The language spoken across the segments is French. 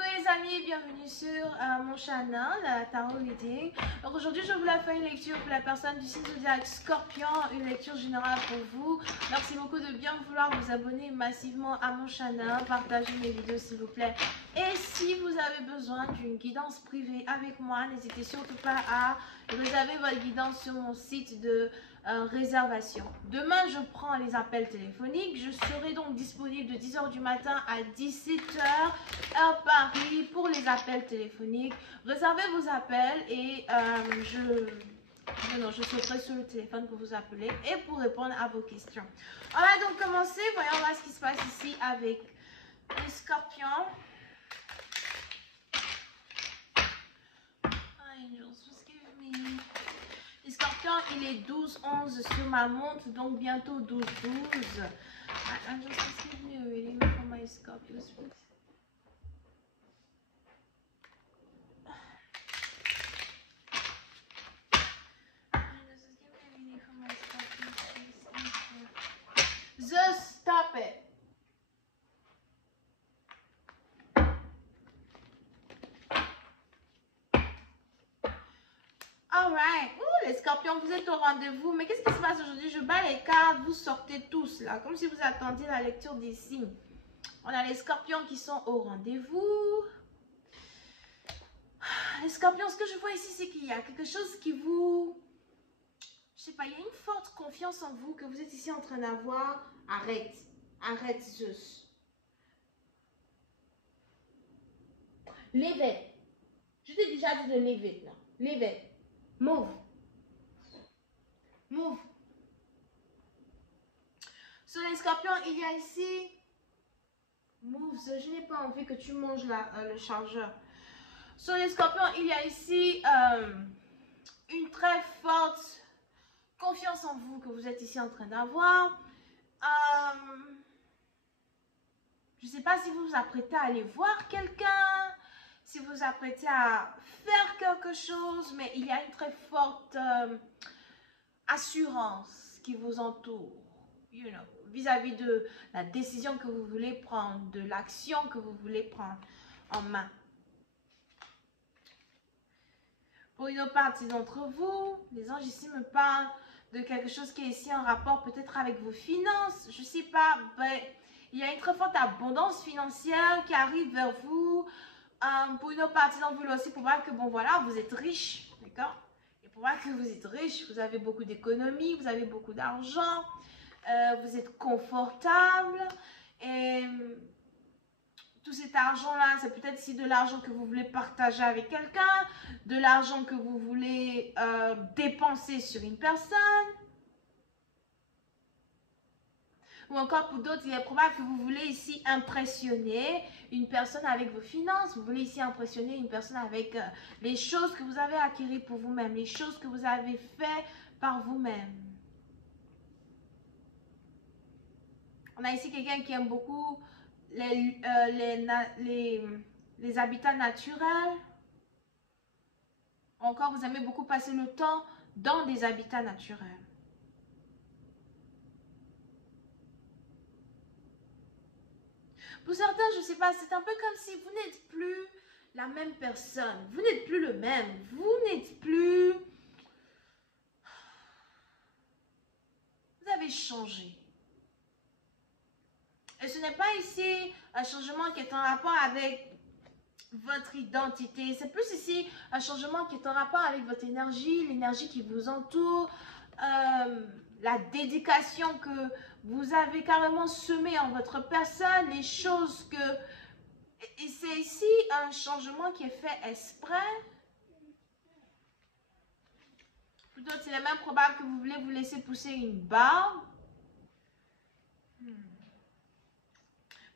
Coucou les amis, bienvenue sur mon channel Tarot Reading. Donc aujourd'hui je voulais faire une lecture pour la personne du signe zodiaque Scorpion, une lecture générale pour vous. Merci beaucoup de bien vouloir vous abonner massivement à mon channel, partagez mes vidéos s'il vous plaît. Et si vous avez besoin d'une guidance privée avec moi, n'hésitez surtout pas à réserver votre guidance sur mon site de réservation. Demain je prends les appels téléphoniques, je serai donc disponible de 10h du matin à 17h heure Paris pour les appels téléphoniques. Réservez vos appels et je serai sur le téléphone pour vous appeler et pour répondre à vos questions. On va donc commencer, voyons voir ce qui se passe ici avec les scorpions. Angels, just give me... Les scorpions, il est 12-11 sur ma montre, donc bientôt 12-12. Angels, just give me a reading for my Scorpios, please. Angels, just give me a reading for my Scorpios, please. Just stop it. Alright, les scorpions, vous êtes au rendez-vous. Mais qu'est-ce qui se passe aujourd'hui? Je bats les cartes, vous sortez tous là, comme si vous attendiez la lecture des signes. On a les scorpions qui sont au rendez-vous. Les scorpions, ce que je vois ici, c'est qu'il y a quelque chose qui vous... Je sais pas, il y a une forte confiance en vous que vous êtes ici en train d'avoir. Arrête, arrête Zeus. L'éveil. Je t'ai déjà dit de lever là. L'éveil. Move. Move. Sur les scorpions, il y a ici... Move, je n'ai pas envie que tu manges le chargeur. Sur les scorpions, il y a ici une très forte confiance en vous que vous êtes ici en train d'avoir. Je ne sais pas si vous vous apprêtez à aller voir quelqu'un, si vous vous apprêtez à faire quelque chose, mais il y a une très forte assurance qui vous entoure, vis-à-vis de la décision que vous voulez prendre, de l'action que vous voulez prendre en main. Pour une autre partie d'entre vous, les anges ici me parlent de quelque chose qui est ici en rapport peut-être avec vos finances. Je ne sais pas, mais il y a une très forte abondance financière qui arrive vers vous. Pour une autre partie d'entre vous aussi, pour voir que bon voilà, vous êtes riche, d'accord? Et pour voir que vous êtes riche, vous avez beaucoup d'économies, vous avez beaucoup d'argent, vous êtes confortable et... Tout cet argent-là, c'est peut-être ici de l'argent que vous voulez partager avec quelqu'un, de l'argent que vous voulez dépenser sur une personne. Ou encore pour d'autres, il est probable que vous voulez ici impressionner une personne avec vos finances. Vous voulez ici impressionner une personne avec les choses que vous avez acquises pour vous-même, les choses que vous avez fait par vous-même. On a ici quelqu'un qui aime beaucoup les habitats naturels. Encore, vous aimez beaucoup passer le temps dans des habitats naturels. Pour certains, je ne sais pas, c'est un peu comme si vous n'êtes plus la même personne. Vous n'êtes plus le même. Vous n'êtes plus... Vous avez changé. Et ce n'est pas ici un changement qui est en rapport avec votre identité. C'est plus ici un changement qui est en rapport avec votre énergie, l'énergie qui vous entoure, la dédication que vous avez carrément semée en votre personne, les choses que... Et c'est ici un changement qui est fait exprès. Pour d'autres, il est même probable que vous voulez vous laisser pousser une barbe.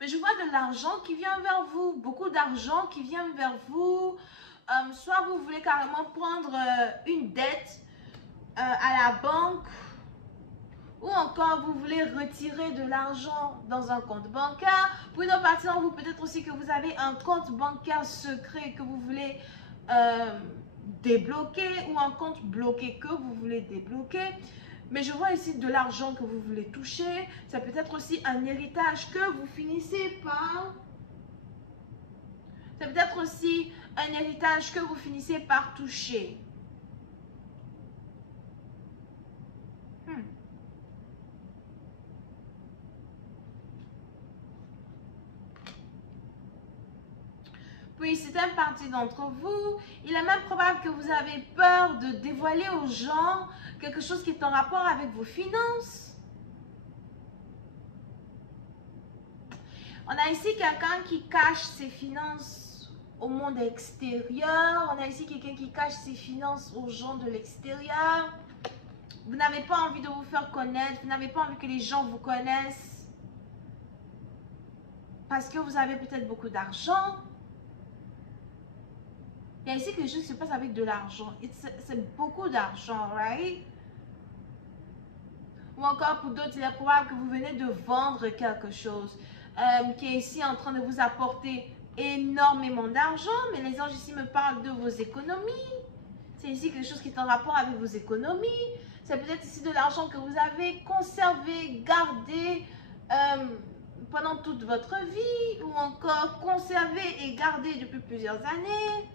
Mais je vois de l'argent qui vient vers vous, beaucoup d'argent qui vient vers vous. Soit vous voulez carrément prendre une dette à la banque, ou encore vous voulez retirer de l'argent dans un compte bancaire. Pour une autre partie d'entre vous, peut-être aussi que vous avez un compte bancaire secret que vous voulez débloquer, ou un compte bloqué que vous voulez débloquer. Mais je vois ici de l'argent que vous voulez toucher. Ça peut être aussi un héritage que vous finissez par... C'est peut-être aussi un héritage que vous finissez par toucher. Puis c'est une partie d'entre vous, il est même probable que vous avez peur de dévoiler aux gens quelque chose qui est en rapport avec vos finances. On a ici quelqu'un qui cache ses finances au monde extérieur. On a ici quelqu'un qui cache ses finances aux gens de l'extérieur. Vous n'avez pas envie de vous faire connaître. Vous n'avez pas envie que les gens vous connaissent. Parce que vous avez peut-être beaucoup d'argent. Il y a ici quelque chose qui se passe avec de l'argent. C'est beaucoup d'argent, right? Ou encore pour d'autres, il est probable que vous venez de vendre quelque chose qui est ici en train de vous apporter énormément d'argent. Mais les anges ici me parlent de vos économies. C'est ici quelque chose qui est en rapport avec vos économies. C'est peut-être ici de l'argent que vous avez conservé, gardé pendant toute votre vie. Ou encore conservé et gardé depuis plusieurs années.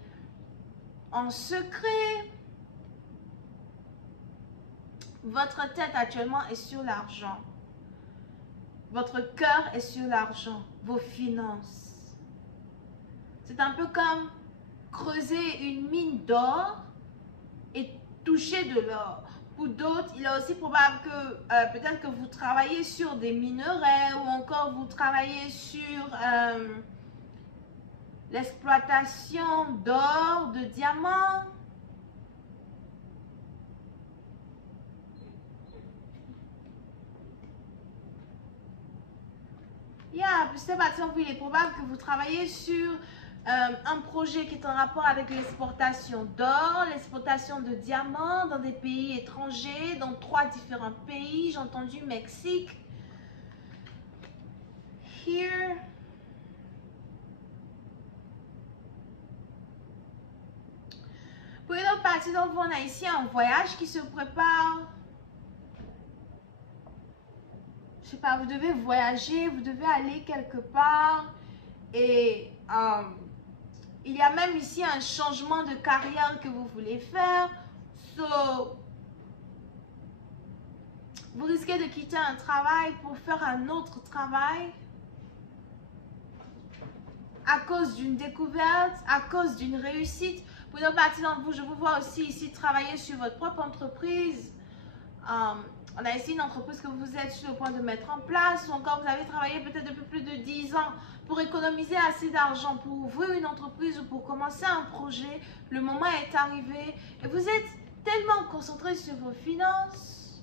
En secret. Votre tête actuellement est sur l'argent. Votre cœur est sur l'argent, vos finances. C'est un peu comme creuser une mine d'or et toucher de l'or. Pour d'autres, il est aussi probable que peut-être que vous travaillez sur des minerais ou encore vous travaillez sur l'exploitation d'or, de diamants. C'est par exemple, il est probable que vous travaillez sur un projet qui est en rapport avec l'exportation d'or, l'exportation de diamants dans des pays étrangers, dans 3 différents pays. J'ai entendu Mexique. Here. Pour une autre partie d'entre vous, on a ici un voyage qui se prépare. Je sais pas, vous devez voyager, vous devez aller quelque part et il y a même ici un changement de carrière que vous voulez faire. Vous risquez de quitter un travail pour faire un autre travail à cause d'une découverte, à cause d'une réussite. Pour une partie d'entre vous, je vous vois aussi ici travailler sur votre propre entreprise. On a ici une entreprise que vous êtes sur le point de mettre en place ou encore vous avez travaillé peut-être depuis plus de 10 ans pour économiser assez d'argent pour ouvrir une entreprise ou pour commencer un projet. Le moment est arrivé et vous êtes tellement concentré sur vos finances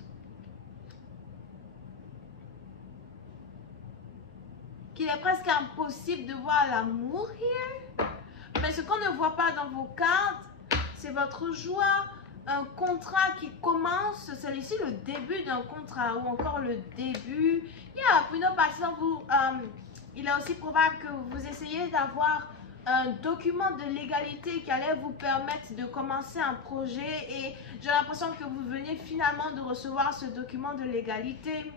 qu'il est presque impossible de voir l'amour here. Mais ce qu'on ne voit pas dans vos cartes, c'est votre joie. Un contrat qui commence, c'est ici le début d'un contrat ou encore le début. Pour une autre partie d'entre vous, il est aussi probable que vous essayez d'avoir un document de légalité qui allait vous permettre de commencer un projet et j'ai l'impression que vous venez finalement de recevoir ce document de légalité.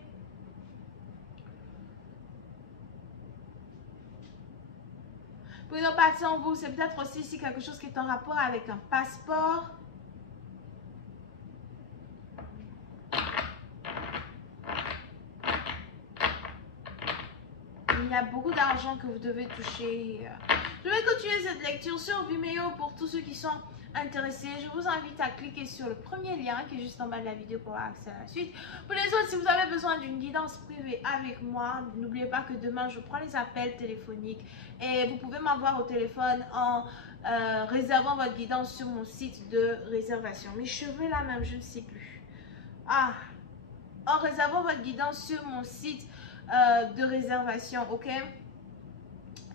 Pour une autre partie d'entre vous, c'est peut-être aussi ici quelque chose qui est en rapport avec un passeport. Il y a beaucoup d'argent que vous devez toucher. Je vais continuer cette lecture sur Vimeo pour tous ceux qui sont intéressés. Je vous invite à cliquer sur le premier lien qui est juste en bas de la vidéo pour avoir accès à la suite. Pour les autres, si vous avez besoin d'une guidance privée avec moi, n'oubliez pas que demain, je prends les appels téléphoniques et vous pouvez m'avoir au téléphone en réservant votre guidance sur mon site de réservation. Mes cheveux là même, je ne sais plus. En réservant votre guidance sur mon site de réservation, ok?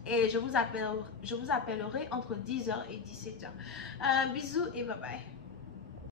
Et je vous appellerai entre 10h et 17h. Bisous et bye bye.